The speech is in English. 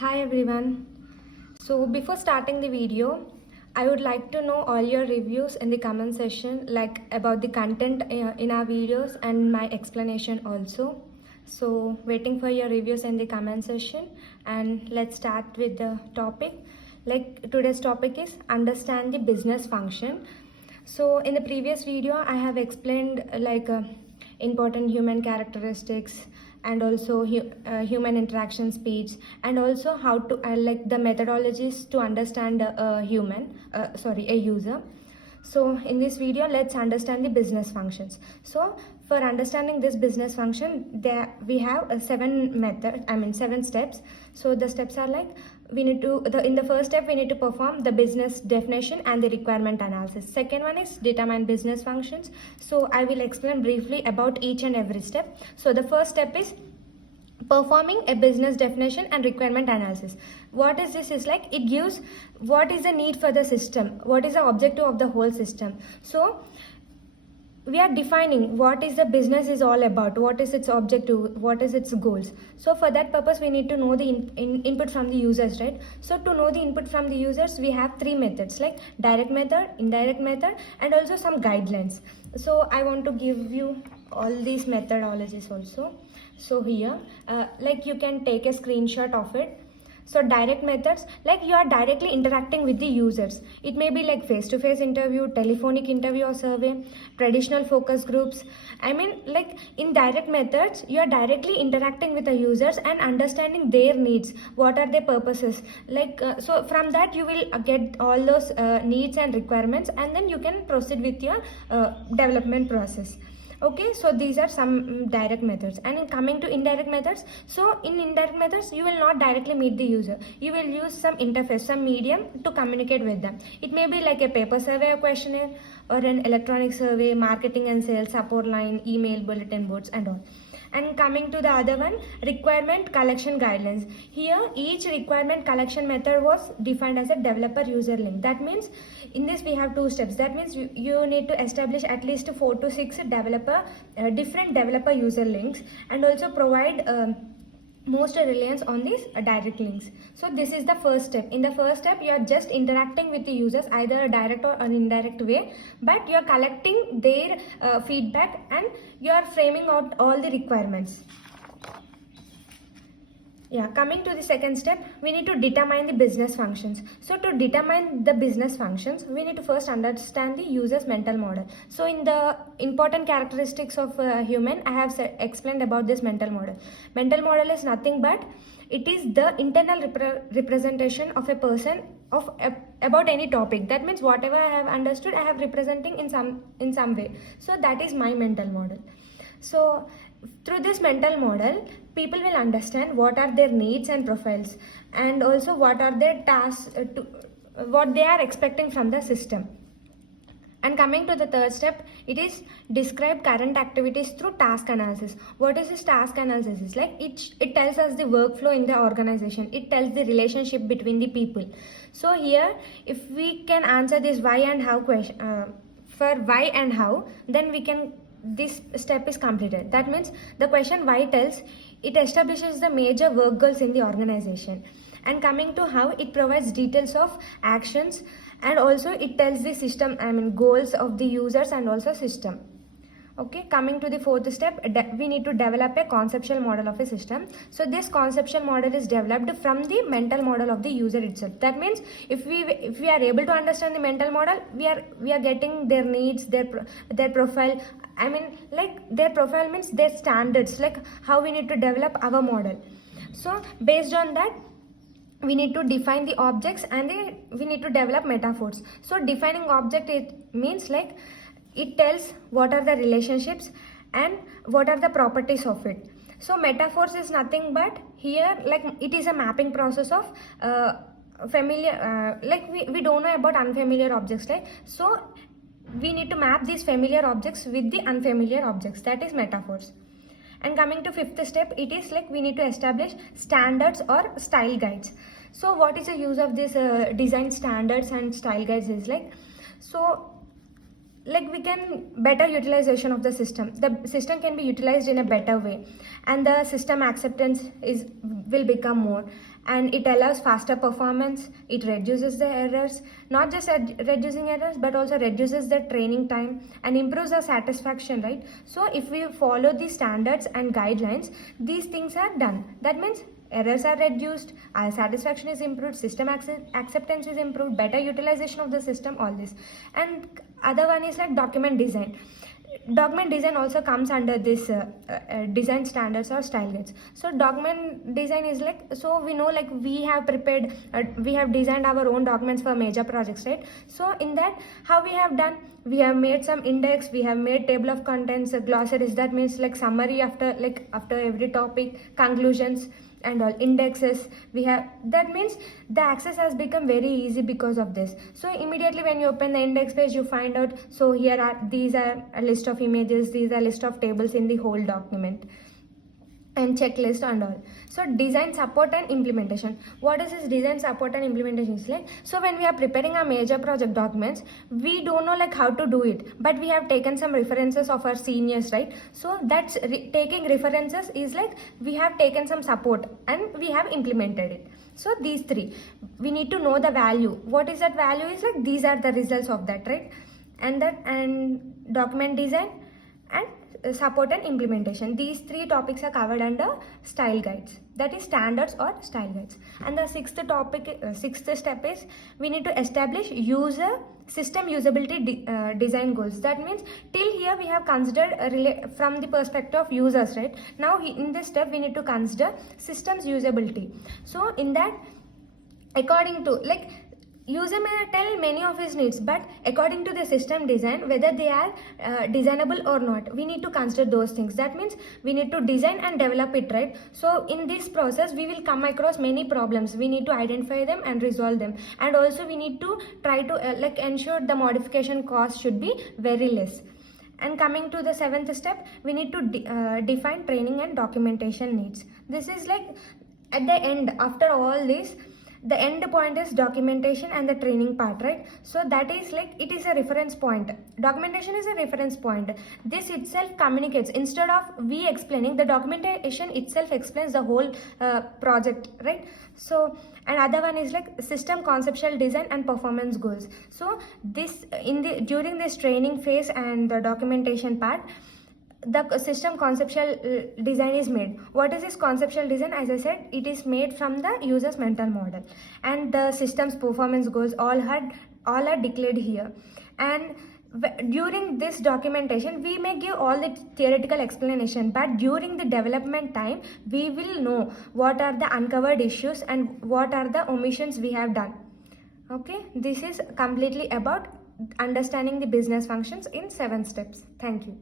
Hi everyone. So before starting the video, I would like to know all your reviews in the comment section, like about the content in our videos and my explanation also. So waiting for your reviews in the comment section, and let's start with the topic. Like today's topic is understand the business function. So in the previous video I have explained important human characteristics and also human interaction speeds, and also how to like the methodologies to understand a user. So in this video, let's understand the business functions. So for understanding this business function, there we have seven steps. So the steps are like, in the first step we need to perform the business definition and the requirement analysis. Second one is determine business functions. So I will explain briefly about each and every step. So the first step is performing a business definition and requirement analysis. What is this? Is like, it gives what is the need for the system, what is the objective of the whole system. So we are defining what is the business is all about, what is its objective, what is its goals. So for that purpose we need to know the input from the users, right? So to know the input from the users, we have three methods, like direct method, indirect method, and also some guidelines. So I want to give you all these methodologies also. So here like you can take a screenshot of it. So direct methods, like you are directly interacting with the users. It may be like face-to-face interview, telephonic interview or survey, traditional focus groups. I mean, like in direct methods, you are directly interacting with the users and understanding their needs. What are their purposes? So from that you will get all those needs and requirements, and then you can proceed with your development process. Okay, so these are some direct methods. And in coming to indirect methods, so in indirect methods you will not directly meet the user, you will use some interface, some medium to communicate with them. It may be like a paper survey or questionnaire, or an electronic survey, marketing and sales support line, email, bulletin boards and all. And coming to the other one, requirement collection guidelines. Here each requirement collection method was defined as a developer user link. That means in this we have two steps. That means you need to establish at least 4 to 6 different developer user links, and also provide most reliance on these direct links. So this is the first step. In the first step you are just interacting with the users, either a direct or an indirect way, but you are collecting their feedback, and you are framing out all the requirements. Yeah, coming to the second step, we need to determine the business functions. So to determine the business functions, we need to first understand the user's mental model. So in the important characteristics of a human, I have explained about this mental model. Mental model is nothing but it is the internal representation of a person of about any topic. That means whatever I have understood, I have representing in some way. So that is my mental model. So through this mental model, people will understand what are their needs and profiles, and also what are their tasks, what they are expecting from the system. And coming to the third step, it is describe current activities through task analysis. What is this task analysis? It's like it tells us the workflow in the organization. It tells the relationship between the people. So here, if we can answer this why and how question for why and how, then this step is completed. That means the question why it establishes the major work goals in the organization. And coming to how, it provides details of actions, and also it tells the system, goals of the users and also system. Okay, coming to the fourth step, we need to develop a conceptual model of a system. So this conceptual model is developed from the mental model of the user itself. That means if we are able to understand the mental model, we are getting their needs, their profile. Their profile means their standards, like how we need to develop our model. So based on that, we need to define the objects, and we need to develop metaphors. So defining object, it means like it tells what are the relationships and what are the properties of it. So metaphors is nothing but here, like it is a mapping process of familiar, we don't know about unfamiliar objects, right? So we need to map these familiar objects with the unfamiliar objects. That is metaphors. And coming to fifth step, it is like we need to establish standards or style guides. So what is the use of this design standards and style guides is like, so like we can better utilization of the system can be utilized in a better way, and the system acceptance will become more, and it allows faster performance. It reduces the errors, not just reducing errors but also reduces the training time and improves the satisfaction, right? So if we follow the standards and guidelines, these things are done. That means errors are reduced, our satisfaction is improved, system acceptance is improved, better utilization of the system, all this. And other one is like document design. Document design also comes under this design standards or style guides. So document design is like, so we know like we have prepared, we have designed our own documents for major projects, right? So in that, how we have done, we have made some index, we have made table of contents, glossaries, that means like summary after every topic, conclusions and all, indexes we have. That means the access has become very easy because of this. So immediately when you open the index page, you find out, so these are a list of images, these are list of tables in the whole document, and checklist and all. So design support and implementation. What is this design support and implementation is like? So when we are preparing our major project documents, we don't know like how to do it, but we have taken some references of our seniors, right? So that's taking references is like we have taken some support and we have implemented it. So these three, we need to know the value. What is that value is like, these are the results of that, right? And document design and support and implementation, these three topics are covered under style guides, that is standards or style guides. And the sixth step is we need to establish system usability design goals. That means till here we have considered from the perspective of users, right? Now in this step we need to consider systems usability. So in that, according to like, user may tell many of his needs, but according to the system design, whether they are designable or not, we need to consider those things. That means we need to design and develop it, right? So in this process we will come across many problems. We need to identify them and resolve them, and also we need to try to ensure the modification cost should be very less. And coming to the seventh step, we need to define training and documentation needs. This is like at the end, after all this, the end point is documentation and the training part, right? So that is like, it is a reference point. Documentation is a reference point. This itself communicates. Instead of we explaining, the documentation itself explains the whole project, right? So, and other one is like system conceptual design and performance goals. So this during this training phase and the documentation part, the system conceptual design is made. What is this conceptual design? As I said, it is made from the user's mental model, and the system's performance goals all are declared here. And during this documentation we may give all the theoretical explanation, but during the development time we will know what are the uncovered issues and what are the omissions we have done. Okay, this is completely about understanding the business functions in 7 steps. Thank you.